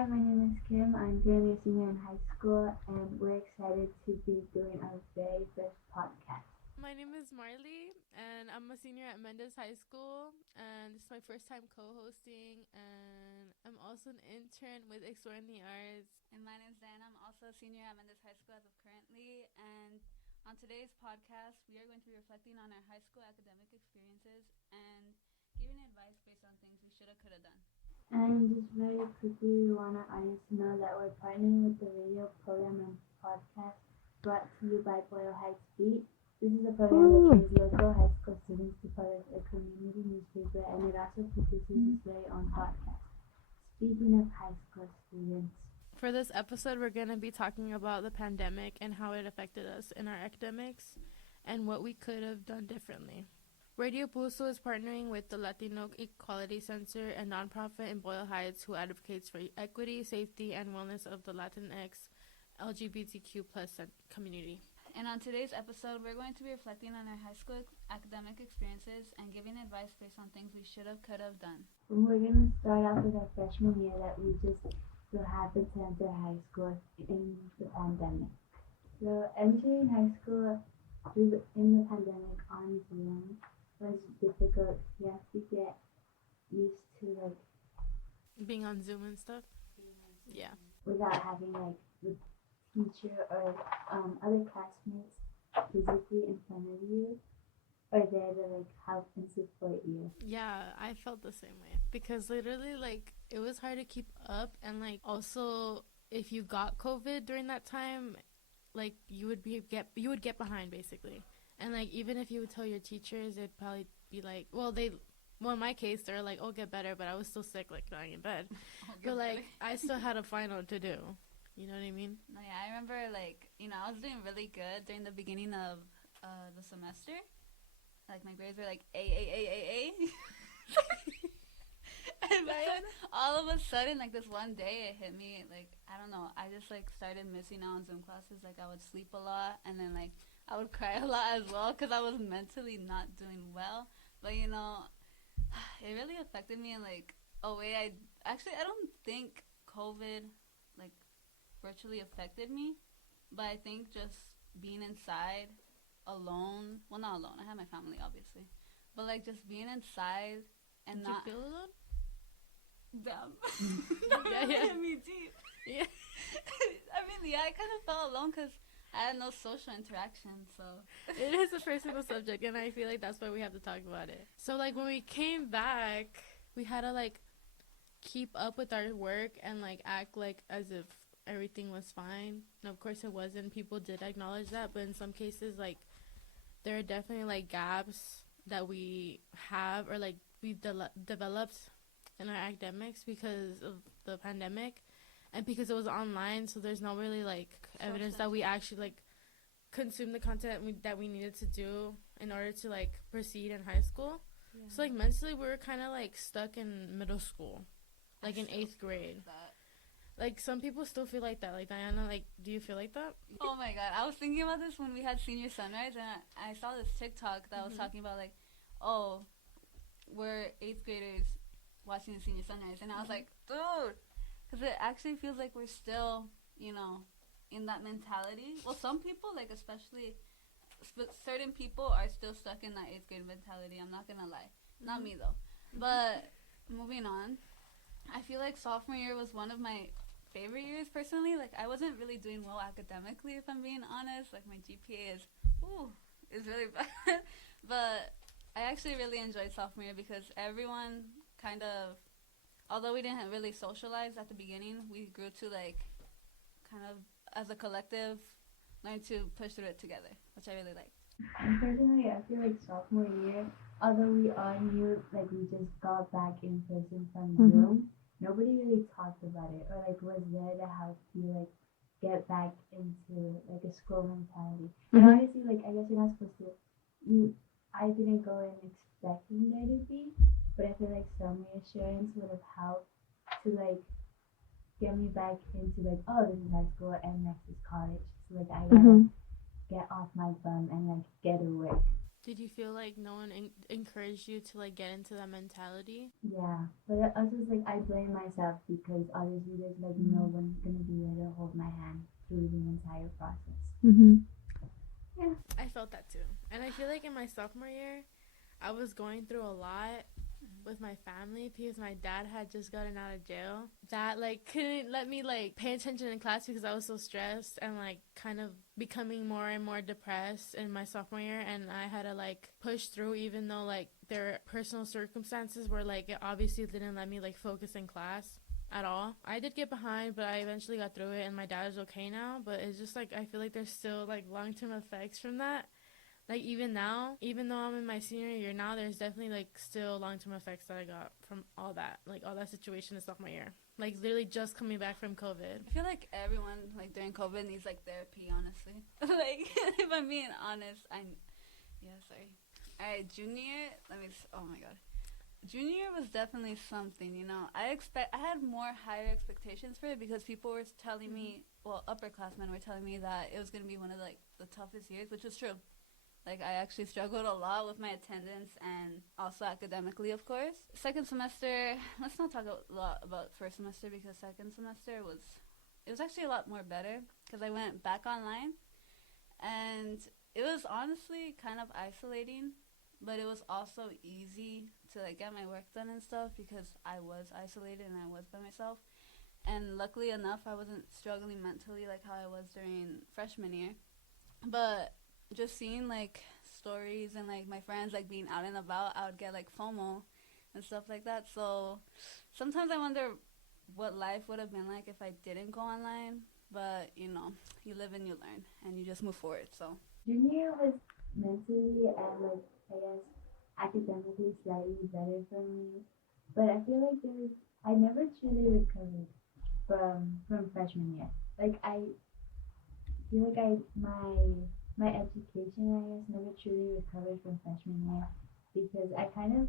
Hi, my name is Kim. I'm currently a senior in high school, and we're excited to be doing our very first podcast. My name is Marley, and I'm a senior at Mendez High School, and this is my first time co-hosting, and I'm also an intern with Exploring the Arts. And my name's Dan. I'm also a senior at Mendez High School as of currently, and on today's podcast, we are going to be reflecting on our high school academic experiences and giving advice based on things we should have, could have done. And just very quickly, we want our audience to know that we're partnering with the radio program and podcast brought to you by Boyle Heights Beat. This is a program that trains local high school students to publish a community newspaper, and it also produces its very own podcast. Speaking of high school students, For this episode, we're going to be talking about the pandemic and how it affected us in our academics and what we could have done differently. Radio Pulso is partnering with the Latino Equality Center, a nonprofit in Boyle Heights who advocates for equity, safety, and wellness of the Latinx LGBTQ plus community. And on today's episode, we're going to be reflecting on our high school academic experiences and giving advice based on things we should have, could have done. and we're going to start off with our freshman year that we just so happened to enter high school in the pandemic. So entering high school in the pandemic on Zoom was difficult. You have to get used to Being on Zoom and stuff? Yeah. without having the teacher or other classmates physically in front of you or there to help and support you. Yeah, I felt the same way because literally it was hard to keep up, and also if you got COVID during that time, you would get behind basically. And even if you would tell your teachers, it'd probably be in my case they're like, "Oh, get better," but I was still sick, lying in bed. But I still had a final to do. You know what I mean? No, yeah, I remember I was doing really good during the beginning of the semester. My grades were A. And then all of a sudden, this one day, it hit me, I don't know, I just, started missing out on Zoom classes. I would sleep a lot, and then, I would cry a lot as well, because I was mentally not doing well. But, it really affected me in, a way I don't think COVID, virtually affected me. But I think just being inside alone, well, not alone, I had my family, obviously. But, just being inside and Did not... you feel alone? Damn. Yeah. Hit me deep. Yeah. I kind of felt alone because I had no social interaction, so. It is a personal subject, and I feel that's why we have to talk about it. So, when we came back, we had to, keep up with our work and, act, as if everything was fine. And, of course, it wasn't. People did acknowledge that, but in some cases, there are definitely, gaps that we have or, we've developed in our academics because of the pandemic and because it was online, so there's no really evidence that we actually consume the content that we needed to do in order to proceed in high school. Yeah. So mentally we were kind of stuck in middle school, in 8th grade. Some people still feel like that. Diana, do you feel like that? Oh my god, I was thinking about this when we had senior sunrise, and I saw this TikTok that was talking about oh, we're 8th graders watching the senior sunrise, and I was like, dude, because it actually feels like we're still, in that mentality. Well, some people, especially certain people are still stuck in that 8th grade mentality. I'm not gonna lie. Not me though. But moving on, I feel sophomore year was one of my favorite years personally. I wasn't really doing well academically, if I'm being honest. My GPA is really bad. But I actually really enjoyed sophomore year because everyone kind of, although we didn't really socialize at the beginning, we grew to kind of as a collective learn to push through it together, which I really liked. And personally, I feel sophomore year, although we all knew we just got back in person from Zoom, nobody really talked about it or was there to help you get back into a school mentality. And honestly, I guess you're not supposed to. I didn't go in expecting there to be, but I feel some reassurance would have helped to get me back into oh, this is high school and next is college. So I gotta get off my bum and get to work. Did you feel like no one encouraged you to like get into that mentality? Yeah, but it also it's like I blame myself because obviously there's like no one gonna be there to hold my hand through the entire process. Yeah. I felt that too. And I feel like in my sophomore year, I was going through a lot with my family because my dad had just gotten out of jail. That like couldn't let me like pay attention in class because I was so stressed and like kind of becoming more and more depressed in my sophomore year, and I had to like push through even though like their personal circumstances were like it obviously didn't let me like focus in class at all. I did get behind, but I eventually got through it and my dad is okay now, but it's just like I feel like there's still like long-term effects from that. Like even now, even though I'm in my senior year now, there's definitely like still long-term effects that I got from all that, like all that situation in sophomore year. Like literally just coming back from COVID. I feel like everyone like during COVID needs like therapy, honestly. Like if I'm being honest, sorry. Alright, junior, oh my god. Junior was definitely something, you know. I had more higher expectations for it because people were telling me, well, upperclassmen were telling me that it was going to be one of like the toughest years, which was true. Like I actually struggled a lot with my attendance and also academically, of course. Second semester, let's not talk a lot about first semester because second semester it was actually a lot more better because I went back online and it was honestly kind of isolating, but it was also easy to like get my work done and stuff because I was isolated and I was by myself. And luckily enough, I wasn't struggling mentally like how I was during freshman year. But just seeing like stories and like my friends like being out and about, I would get like FOMO and stuff like that. So sometimes I wonder what life would have been like if I didn't go online. But you know, you live and you learn and you just move forward. So Junior was mentally and like I guess academically slightly better for me, but I feel like I never truly recovered from freshman year. Like I feel like my education I guess never truly recovered from freshman year because I kind of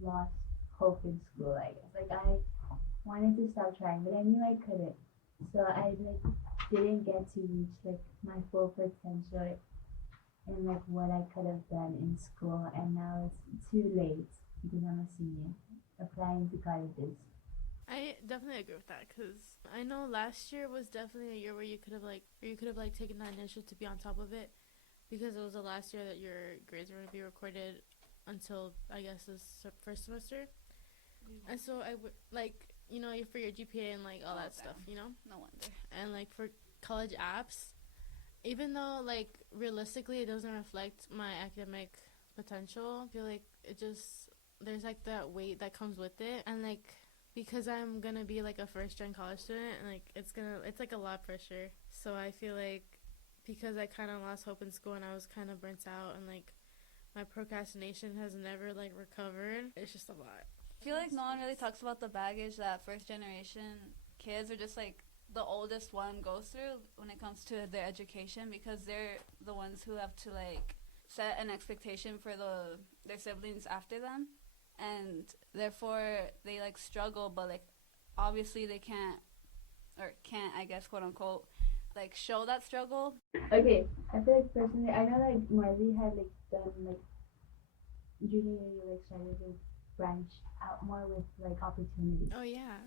lost hope in school. I guess like I wanted to stop trying, but I knew I couldn't. So I like didn't get to reach like my full potential and like what I could have done in school, and now it's too late because I'm a senior applying to colleges. I definitely agree with that because I know last year was definitely a year where you could have like taken that initiative to be on top of it because it was the last year that your grades were going to be recorded until I guess this first semester. And so I would like, you know, for your GPA and like all that stuff, you know? No wonder. And like for college apps, even though like realistically it doesn't reflect my academic potential, I feel like there's like that weight that comes with it. And like because I'm gonna be like a first gen college student, and like it's like a lot of pressure. So I feel like because I kind of lost hope in school and I was kind of burnt out and like my procrastination has never like recovered, it's just a lot. I feel like no one really talks about the baggage that first generation kids or just like the oldest one goes through when it comes to their education because they're the ones who have to like set an expectation for their siblings after them, and therefore they like struggle, but like obviously they can't I guess quote unquote like show that struggle. Okay, I feel like personally I know like Marley had like done like junior year like started to branch out more with like opportunities. Oh yeah.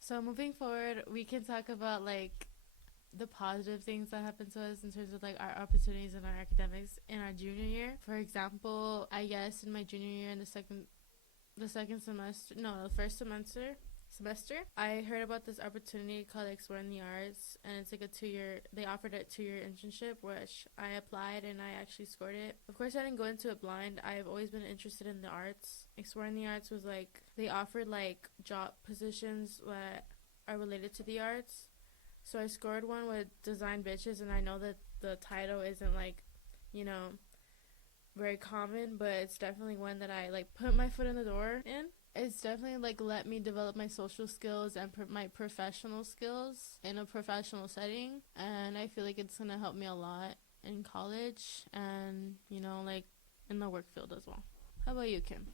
So moving forward, we can talk about like the positive things that happened to us in terms of like our opportunities and our academics in our junior year. For example, I guess in my junior year in the first semester, I heard about this opportunity called Explore in the Arts, and it's like they offered a 2-year internship, which I applied and I actually scored it. Of course, I didn't go into it blind. I've always been interested in the arts. Explore in the Arts was like, they offered like job positions that are related to the arts. So I scored one with Design Bitches, and I know that the title isn't like, you know, very common, but it's definitely one that I like put my foot in the door in. It's definitely like let me develop my social skills and my professional skills in a professional setting, and I feel like it's gonna help me a lot in college and, you know, like in the work field as well. How about you, Kim?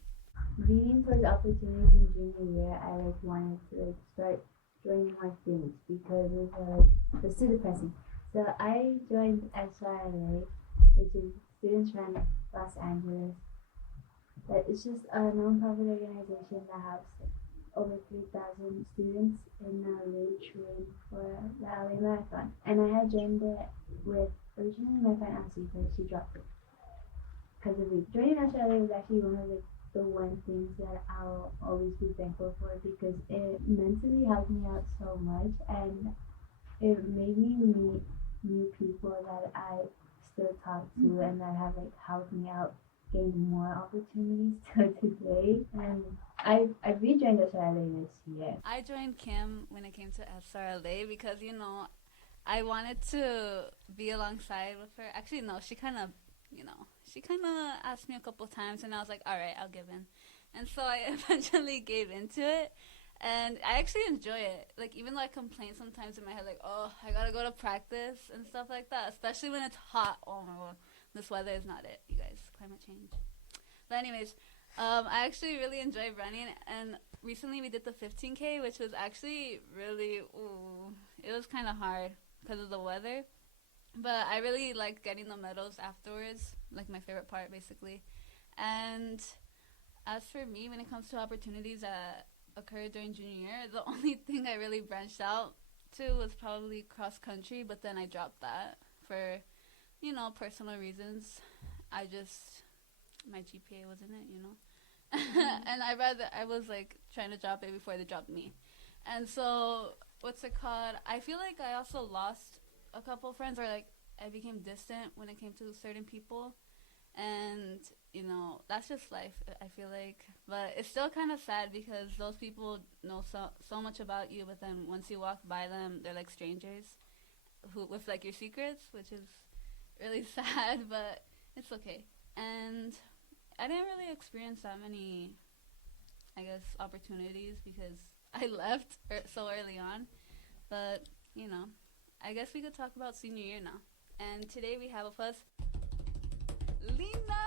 Leaning towards opportunities in junior year, I like wanted to like start joining more things because it's too depressing. So I joined SRLA, which is students from Los Angeles. But it's just a non-profit organization that has over 3,000 students in LA train for the LA Marathon. And I had joined it with originally my friend Ashley, but she dropped it because of me. Joining National LA was actually one of the one things that I'll always be thankful for because it mentally helped me out so much and it made me meet new people that I still talk to and that have helped me out gain more opportunities till today. And I rejoined SRLA this year. I joined Kim when it came to SRLA because, I wanted to be alongside with her. Actually, no, she kind of asked me a couple times, and I was like, all right, I'll give in. And so I eventually gave into it, and I actually enjoy it. Like, even though I complain sometimes in my head, like, oh, I gotta go to practice and stuff like that, especially when it's hot. Oh, my God. This weather is not it, you guys. Climate change. But anyways, I actually really enjoy running, and recently we did the 15K, which was actually really, it was kind of hard because of the weather. But I really liked getting the medals afterwards, like my favorite part, basically. And as for me, when it comes to opportunities that occurred during junior year, the only thing I really branched out to was probably cross country, but then I dropped that for, personal reasons. My GPA wasn't it, and I was trying to drop it before they dropped me. And so, what's it called? I feel like I also lost a couple friends, or I became distant when it came to certain people, and that's just life, I feel like. But it's still kind of sad because those people know so much about you, but then once you walk by them, they're like strangers with your secrets, which is really sad, but it's okay. And I didn't really experience that many, I guess, opportunities because I left so early on. But I guess we could talk about senior year now. And today we have with us Lena!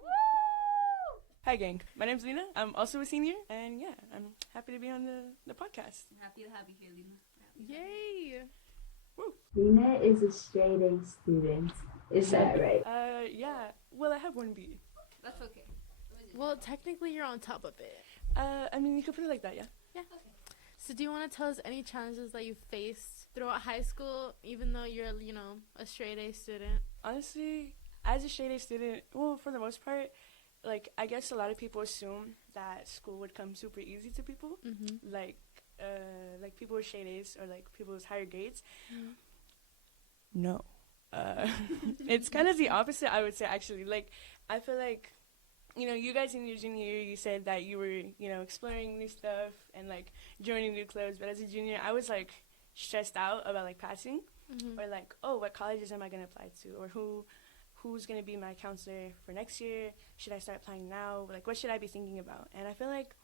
Woo! Hi, gang. My name's Lena. I'm also a senior, and yeah, I'm happy to be on the podcast. I'm happy to have you here, Lena. Yay! Woo! Lena is a straight A student. Is that right? Yeah. Well, I have 1B. That's okay. Well, technically you're on top of it. You could put it like that, yeah. Yeah. Okay. So do you want to tell us any challenges that you faced throughout high school, even though you're, a straight A student? Honestly, as a straight A student, well, for the most part, I guess a lot of people assume that school would come super easy to people. Mm-hmm. Like people with straight A's or, people with higher grades. Mm-hmm. No. It's kind of the opposite, I would say, actually. I feel like, you guys in your junior year, you said that you were, exploring new stuff and, joining new clubs. But as a junior, I was, stressed out about, passing. Mm-hmm. Or, what colleges am I going to apply to? Or who's going to be my counselor for next year? Should I start applying now? What should I be thinking about? And I feel like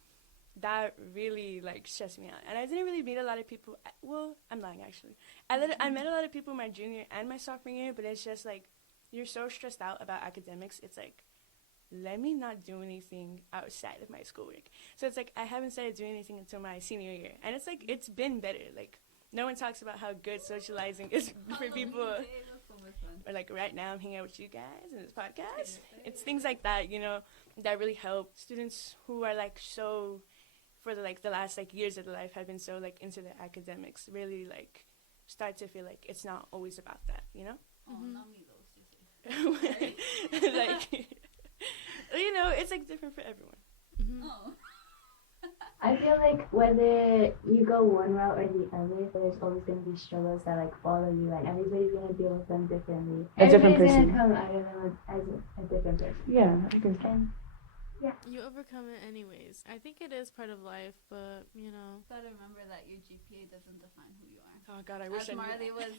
that really, stressed me out. And I didn't really meet a lot of people. Well, I'm lying, actually. I met a lot of people my junior and my sophomore year, but it's just, you're so stressed out about academics. It's, let me not do anything outside of my schoolwork. So it's, I haven't started doing anything until my senior year. And it's, it's been better. No one talks about how good socializing is for people. Or, right now I'm hanging out with you guys in this podcast. It's things like that, that really help. Students who are, so... for the last years of their life have been so into the academics really start to feel it's not always about that, Oh, Mm-hmm. not me though, seriously. It's different for everyone. Mm-hmm. Oh. I feel like whether you go one route or the other, there's always going to be struggles that follow you, and everybody's going to deal with them differently. A different Everybody's person. going to come out of them as a different person. Yeah, I agree with that. And You overcome it anyways. I think it is part of life, but, Gotta remember that your GPA doesn't define who you are. Oh, God, I wish As I knew Marley that. was,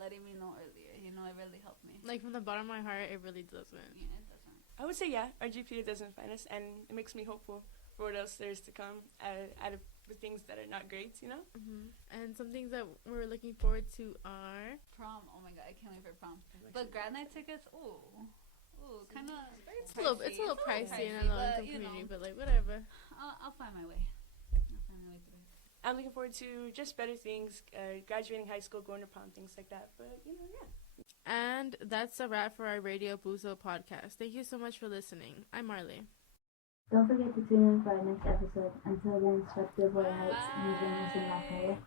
letting me know earlier, it really helped me. from the bottom of my heart, it really doesn't. Yeah, it doesn't. I would say, yeah, our GPA doesn't define us, and it makes me hopeful for what else there is to come out of the things that are not great, Mm-hmm. And some things that we're looking forward to are... Prom, oh my God, I can't wait for prom. But grad night tickets, kind of. It's a little pricey in a but, low-income community, but whatever. I'll find my way. I'll find my way through it. I'm looking forward to just better things, graduating high school, going to prom, things like that. But, you know, yeah. And that's a wrap for our Radio Pulso podcast. Thank you so much for listening. I'm Marley. Don't forget to tune in for our next episode. Until then, sweat the Boyle Heights, and join us in Lafayette.